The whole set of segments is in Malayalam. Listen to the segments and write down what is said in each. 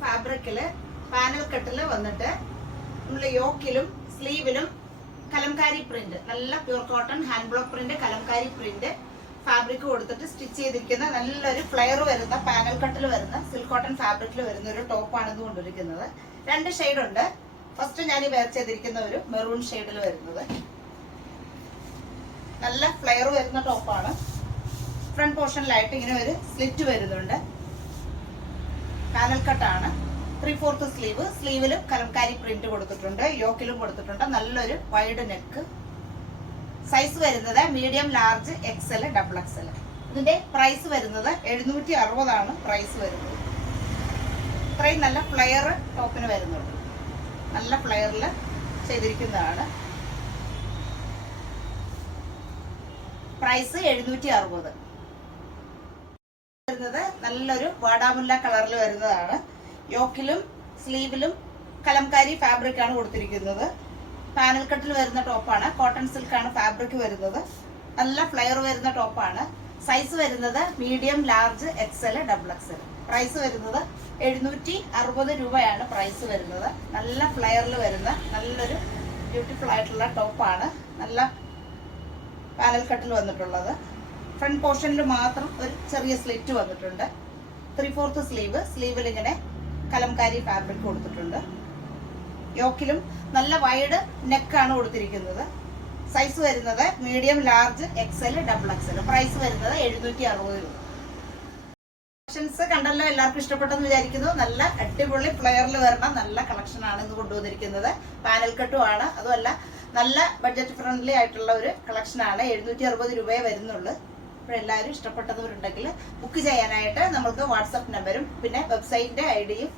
ഫാബ്രിക്കില് പാനൽ കട്ടില് വന്നിട്ട് നമ്മള് യോക്കിലും സ്ലീവിലും കലംകാരി പ്രിന്റ്, നല്ല pure cotton hand block print, Kalamkari print fabric കൊടുത്തിട്ട് സ്റ്റിച്ച് ചെയ്തിരിക്കുന്ന നല്ലൊരു ഫ്ലെയർ വരുന്ന പാനൽ കട്ടിൽ വരുന്ന സിൽക്ക് കോട്ടൺ ഫാബ്രിക്കിൽ വരുന്ന ഒരു ടോപ്പാണ് ഇത് കൊണ്ടിരിക്കുന്നത്. 2 ഷെയ്ഡ് ഉണ്ട്. ഫസ്റ്റ് ഞാൻ വെയർ ചെയ്തിരിക്കുന്ന ഒരു മെറൂൺ ഷെയ്ഡിൽ വരുന്നത് നല്ല ഫ്ലെയർ വരുന്ന ടോപ്പാണ്. ഫ്രണ്ട് പോർഷനിലായിട്ട് ഇങ്ങനെ ഒരു സ്ലിറ്റ് വരുന്നുണ്ട്. പാനൽ കട്ടാണ്. 3/4 സ്ലീവ്. സ്ലീവിലും കലംകാരി പ്രിന്റ് കൊടുത്തിട്ടുണ്ട്, യോക്കിലും കൊടുത്തിട്ടുണ്ട്. നല്ലൊരു വൈഡ് നെക്ക്. സൈസ് വരുന്നത് medium, large, XL, double XL. ഇതിന്റെ പ്രൈസ് വരുന്നത് 760 ആണ് പ്രൈസ് വരുന്നത്. ഇത്രയും നല്ല ഫ്ലെയർ ടോപ്പിന് വരുന്നുണ്ട്. നല്ല ഫ്ലെയറിൽ ചെയ്തിരിക്കുന്നതാണ്. പ്രൈസ് 760. വരുന്നത് നല്ലൊരു വാടാമുല്ല കളറിൽ വരുന്നതാണ്. യോക്കിലും സ്ലീവിലും കലംകാരി ഫാബ്രിക് ആണ് കൊടുത്തിരിക്കുന്നത്. പാനൽ കട്ടിൽ വരുന്ന ടോപ്പാണ്. കോട്ടൺ സിൽക്ക് ആണ് ഫാബ്രിക് വരുന്നത്. നല്ല ഫ്ലെയർ വരുന്ന ടോപ്പാണ്. സൈസ് വരുന്നത് medium, large, XL, double XL. Price വരുന്നത് 760 രൂപയാണ് പ്രൈസ് വരുന്നത്. നല്ല ഫ്ലെയറിൽ വരുന്ന നല്ലൊരു ബ്യൂട്ടിഫുൾ ആയിട്ടുള്ള ടോപ്പാണ്. നല്ല പാനൽ കട്ടിൽ വന്നിട്ടുള്ളത്. ഫ്രണ്ട് പോർഷനിൽ മാത്രം ഒരു ചെറിയ സ്ലിറ്റ് വന്നിട്ടുണ്ട്. 3/4 സ്ലീവ്. സ്ലീവിൽ ഇങ്ങനെ കലംകാരി ഫാബ്രിക് കൊടുത്തിട്ടുണ്ട്. യോക്കിലും നല്ല വൈഡ് നെക്കാണ് കൊടുത്തിരിക്കുന്നത്. സൈസ് വരുന്നത് medium, large, XL, double XL. Price വരുന്നത് 760 രൂപ. കളക്ഷൻസ് കണ്ടല്ലോ, എല്ലാവർക്കും ഇഷ്ടപ്പെട്ടെന്ന് വിചാരിക്കുന്നു. നല്ല അടിപൊളി ഫ്ലെയറിൽ വരുന്ന നല്ല കളക്ഷൻ ആണ് ഇന്ന് കൊണ്ടുവന്നിരിക്കുന്നത്. പാനൽ കട്ടും ആണ്. അതുമല്ല നല്ല ബഡ്ജറ്റ് ഫ്രണ്ട്ലി ആയിട്ടുള്ള ഒരു കളക്ഷൻ ആണ്. 760 രൂപയെ വരുന്നുള്ളൂ. അപ്പോൾ എല്ലാവരും ഇഷ്ടപ്പെട്ടവരുണ്ടെങ്കിൽ ബുക്ക് ചെയ്യാനായിട്ട് നമ്മൾക്ക് വാട്സപ്പ് നമ്പറും പിന്നെ വെബ്സൈറ്റിന്റെ ഐഡിയും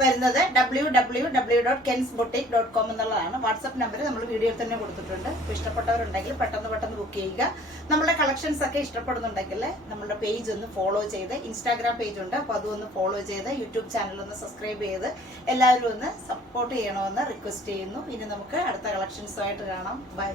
വരുന്നത് www.kensboutique.com എന്നുള്ളതാണ്. വാട്സപ്പ് നമ്പർ നമ്മൾ വീഡിയോയിൽ തന്നെ കൊടുത്തിട്ടുണ്ട്. അപ്പോൾ ഇഷ്ടപ്പെട്ടവരുണ്ടെങ്കിൽ പെട്ടെന്ന് ബുക്ക് ചെയ്യുക. നമ്മുടെ കളക്ഷൻസ് ഒക്കെ ഇഷ്ടപ്പെടുന്നുണ്ടെങ്കിൽ നമ്മുടെ പേജ് ഒന്ന് ഫോളോ ചെയ്ത്, ഇൻസ്റ്റാഗ്രാം പേജ് ഉണ്ട്, അപ്പോൾ അതൊന്ന് ഫോളോ ചെയ്ത്, യൂട്യൂബ് ചാനൽ ഒന്ന് സബ്സ്ക്രൈബ് ചെയ്ത് എല്ലാവരും ഒന്ന് സപ്പോർട്ട് ചെയ്യണമെന്ന് റിക്വസ്റ്റ് ചെയ്യുന്നു. ഇനി നമുക്ക് അടുത്ത കളക്ഷൻസുമായിട്ട് കാണാം. ബൈ.